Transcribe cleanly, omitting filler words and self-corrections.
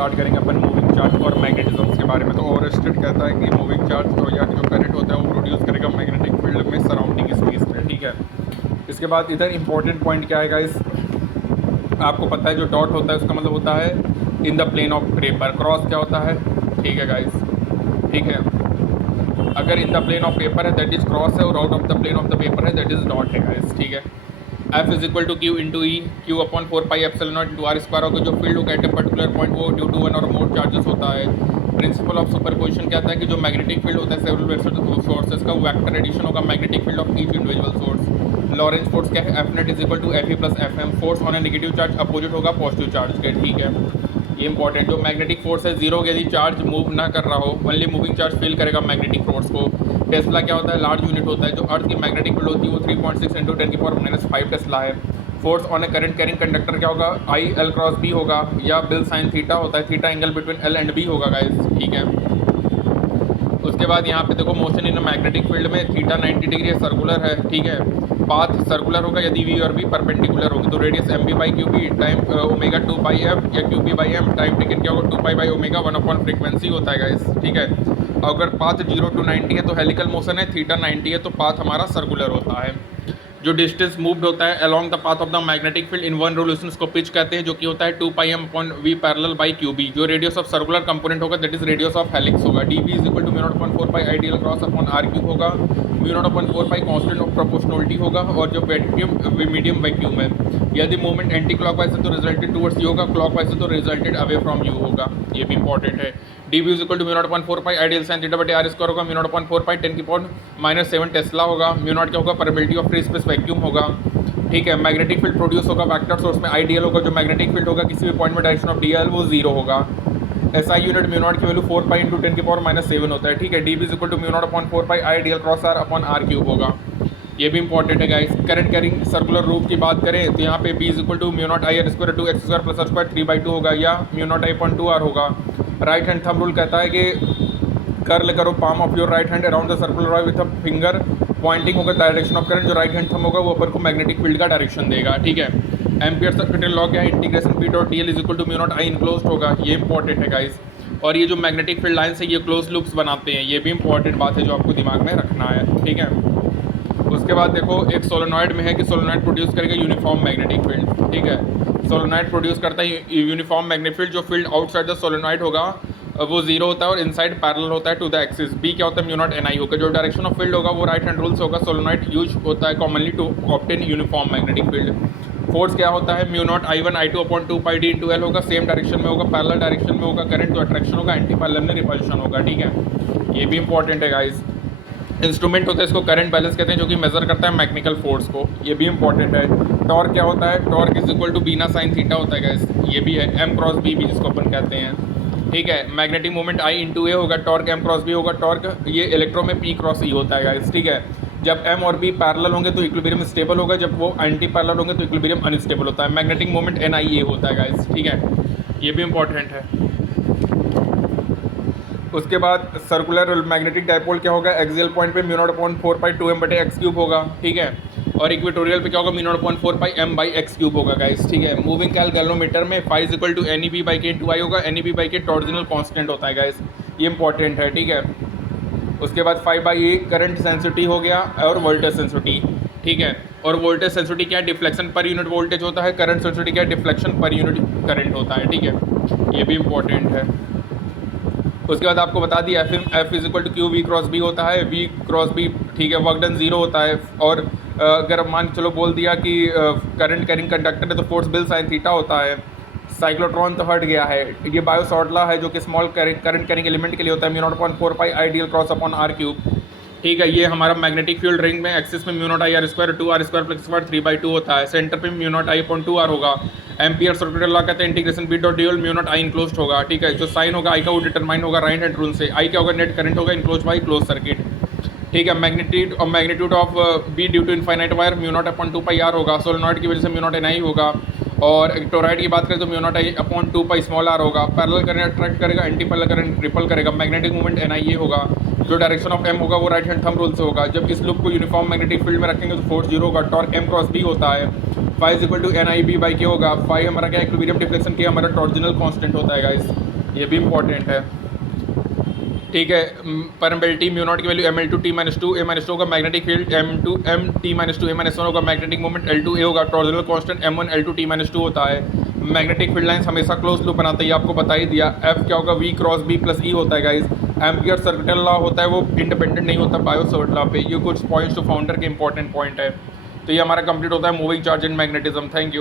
Start करेंगे अपन moving charge और magnetism के बारे में। तो ओवरस्टेड कहता है कि मूविंग चार्ज तो या जो करंट होता है वो प्रोड्यूस करेगा मैग्नेटिक फील्ड में सराउंडिंग स्पेस में, ठीक है। इसके बाद इधर इंपॉर्टेंट पॉइंट क्या है गाइस, आपको पता है जो डॉट होता है उसका मतलब होता है in the plane of paper, cross क्या होता है, ठीक है गाइस, ठीक है। अगर in the plane of paper है दैट इज क्रॉस है, और out of the plane of the paper है दैट इज डॉट है गाइस, ठीक है। F is equal to q into e, q upon 4 pi epsilon naught into r square होगा। जो field होगा एट ए पर्टिकुलर पॉइंट वो due to one और मोर charges होता है। प्रिंसिपल ऑफ सुपरपोजिशन कहता है कि जो मैग्नेटिक फील्ड होता है सेवरल सोर्सेज का वेक्टर एडिशन होगा magnetic field of each individual source. Lorentz force क्या है, F net is equal to F E plus F M. Force on a negative charge opposite होगा पॉजिटिव चार्ज के, ठीक है। ये इंपॉर्टेंट, जो मैग्नेटिक फोर्स है जीरो यदि चार्ज मूव ना कर रहा हो, ओनली मूविंग चार्ज फील करेगा मैग्नेटिक फोर्स को। टेस्ला क्या होता है, लार्ज यूनिट होता है। जो अर्थ की मैग्नेटिक फील्ड होती है वो 3.6 इंटू 10⁻⁻5 टेस्ला है। Force on A current carrying conductor क्या होगा, आई एल क्रॉस बी होगा, या बिल साइन थीटा होता है, theta angle between L and B होगा गाइस, ठीक है। उसके बाद यहाँ पे देखो मोशन इन मैग्नेटिक फील्ड में थीटा 90 डिग्री है, सर्कुलर है, ठीक है। पाथ सर्कुलर होगा यदि वी और बी परपेंडिकुलर होगी। तो radius m b by q b time omega 2 pi f या q b by m time taken क्या होगा 2 pi by omega 1 upon frequency होता है गाइस, ठीक है। अगर पाथ 0 to 90 है तो हेलिकल मोशन है, थीटा 90 है तो पाथ हमारा सर्कुलर होता है। जो डिस्टेंस मूव्ड होता है along the path of the magnetic field in one revolution उसको पिच कहते हैं, जो कि होता है 2 pi m upon v parallel by q b. जो रेडियस ऑफ सर्कुलर कंपोनेंट होगा that is radius of helix होगा। D b is equal to mu naught upon 4 pi ideal cross upon r cube होगा। Mu naught upon 4 pi constant of proportionality होगा। और जो vacuum medium vacuum है यदि movement anti clockwise है तो resulted towards you होगा, क्लॉकवाइज है तो रिजल्टेड अवे फ्रॉम यू होगा। ये भी इंपॉर्टेंट है। D b is equal to mu naught upon 4 pi ideal sine theta बटे आर स्क्वायर होगा। Mu naught upon 4 pi 10⁻⁻7 tesla होगा। म्यू नॉट क्या होगा, permeability of free space vacuum होगा, ठीक है। मैग्नेटिक फील्ड प्रोड्यूस होगा वेक्टर सोर्स में आइडियल होगा। जो मैग्नेटिक फील्ड होगा किसी भी पॉइंट में डायरेक्शन ऑफ डी एल वो 0 होगा। S I unit mu naught की वैल्यू 4 पाई इंटू 10⁻⁻7 होता है, ठीक है। D b is equal to mu naught upon 4 pi ideal cross r upon r cube होगा। ये भी इंपॉर्टेंट है गाइस। करंट कैरिंग सर्कुलर रूप की बात करें तो यहाँ पे b is equal to mu naught I r square 2 x square plus r square 3/2 होगा, या म्यू नॉट आई अपॉन 2 आर होगा। राइट हैंड थंब रूल कहता है कि कर्ल करो palm of your right hand around the circular ray with a finger pointing होगा direction of current. जो right hand thumb होगा वो अपन को मैग्नेटिक फील्ड का डायरेक्शन देगा, ठीक है। एम्पियर सर्किट लॉ क्या है, integration p dot d l is equal to mu naught I enclosed होगा। ये इंपॉर्टेंट है गाइस। और ये जो मैग्नेटिक फील्ड लाइन है ये क्लोज लूप्स बनाते हैं, ये भी इंपॉर्टेंट बात है जो आपको दिमाग में रखना है, ठीक है। उसके बाद देखो एक सोलेनॉइड में है कि सोलेनॉइड प्रोड्यूस करेगा यूनिफॉर्म मैग्नेटिक फील्ड, ठीक है। सोलेनॉइड प्रोड्यूस करता है यूनिफॉर्म मैग्नेटिक फील्ड। जो फील्ड आउटसाइड द सोलेनॉइड होगा वो 0 होता है और इनसाइड पैरेलल होता है टू द एक्सिस। बी क्या होता है, म्यू नॉट एन आई होगा। जो डायरेक्शन ऑफ फील्ड होगा वो राइट हैंड रूल से होगा। सोलेनॉइड यूज होता है commonly to obtain uniform magnetic field. Force क्या होता है, mu naught I 1 I 2 upon 2 pi d into l होगा। सेम डायरेक्शन में होगा, पैरेलल डायरेक्शन में होगा। करंट तो अट्रैक्शन होगा, एंटी पैरेलल में रिपल्शन होगा, ठीक है। ये भी इंपॉर्टेंट है गाइस। इंस्ट्रूमेंट होता है इसको करंट बैलेंस कहते हैं, जो कि मेजर करता है मैकेनिकल फोर्स को। ये भी इंपॉर्टेंट है। टॉर्क क्या होता है, टॉर्क इज इक्वल टू बीना साइन थीटा होता है गाइस। ये भी है एम क्रॉस बी भी जिसको अपन कहते हैं, ठीक है। मैग्नेटिक मूवमेंट आई इंटू ए होगा, टॉर्क एम क्रॉस बी होगा। टॉर्क ये इलेक्ट्रो में पी क्रॉस ई होता है गाइस, ठीक है। जब एम और बी पैरेलल होंगे तो इक्विलिब्रियम स्टेबल होगा, जब वो एंटी पैरेलल होंगे तो इक्विलिब्रियम अनस्टेबल होता है। मैग्नेटिक मूवमेंट एन आई ए होता है गाइस, ठीक है। ये भी इंपॉर्टेंट है। उसके बाद सर्कुलर मैग्नेटिक डायपोल क्या होगा, एक्सियल पॉइंट पे म्यू नॉट अपॉन 4 पाई 2m बटे एक्स क्यूब होगा, ठीक है। और इक्वेटोरियल पे क्या होगा, mu naught upon 4 pi m by x cube होगा गाइस, ठीक है। मूविंग कैल गैल्वेनोमीटर में phi is equal to n e b by k into I होगा। एन ई बी बाई के टॉर्जिनल कॉन्स्टेंट होता है गाइस, ये इंपॉर्टेंट है, ठीक है। उसके बाद 5/A करंट सेंसिटिविटी हो गया और वोल्टेज सेंसिटिविटी, ठीक है। और वोल्टेज सेंसिटिविटी क्या है, डिफ्लेक्शन पर यूनिट वोल्टेज होता है। करंट सेंसिटिविटी क्या है, डिफ्लेक्शन पर यूनिट करंट होता है, ठीक है। ये भी इंपॉर्टेंट है। उसके बाद आपको बता दिया f is equal to q v cross b होता है। वी क्रॉस बी, ठीक है, वर्क डन 0 होता है। और अगर मान चलो बोल दिया कि करंट कैरिंग कंडक्टर है तो फोर्स बिल साइन थीटा होता है। साइक्लोट्रॉन तो हट गया है। ये बायोसॉर्ट लॉ है जो कि स्मॉल करंट कैरिंग एलिमेंट के लिए होता है। Mu naught upon 4 pi ideal cross upon r cube, ठीक है। ये हमारा मैग्नेटिक फील्ड रिंग में एक्सिस में म्यू नॉट आई r square 2 r square plus square 3/2 होता है। सेंटर पे म्यू नॉट आई अपॉन 2 आर होगा। एम्पियर सर्कुलर लॉ कहते हैं integration b dot d l mu naught आई इनक्लोज्ड होगा, ठीक है। जो साइन होगा आई का वो डिटरमाइन होगा राइट हैंड रूल से। आई क्या होगा, नेट करंट होगा इनक्लोज बाई क्लोज सर्किट, ठीक है। Magnitude of b due to infinite wire mu naught upon 2 pi r होगा। सोलेनॉइड की वजह से म्यू नॉट एन आई होगा। और टोराइड की बात करें तो म्यू नॉट आई अपॉन 2 पाई स्मॉल आर होगा। पैरेलल करंट अट्रैक्ट करेगा, एंटी पैरेलल करंट रिपल करेगा। Magnetic movement n I A होगा। जो डायरेक्शन ऑफ एम होगा वो राइट हैंड थंब रूल से होगा। जब इस लूप को यूनिफॉर्म मैग्नेटिक फील्ड में रखेंगे तो फोर्स 0 होगा। टॉर्क एम क्रॉस बी होता है। Phi is equal to n I b by k होगा। फाई हमारा क्या है, इक्विलिब्रियम डिफ्लेक्शन के हमारा टॉर्जनल कांस्टेंट होता है गाइस, ये भी इंपॉर्टेंट है। ठीक है, परमेबिलिटी म्यू नॉट की value m l two t minus two, a minus two होगा magnetic field, m two m t minus two, a minus one होगा magnetic moment, l two a होगा torsional constant, m one l two t minus two होता है। Magnetic field lines हमेशा close loop बनाते हैं, आपको बता ही दिया। एफ क्या होगा, v cross b plus e होता है गाइज। एम्पियर सर्किटल लॉ होता है, वो इंडिपेंडेंट नहीं होता बायो सर्किट लॉ पे। ये कुछ पॉइंट्स टू फाउंडर के इंपॉर्टेंट पॉइंट है। तो ये हमारा कंप्लीट होता है moving charge and magnetism. Thank you.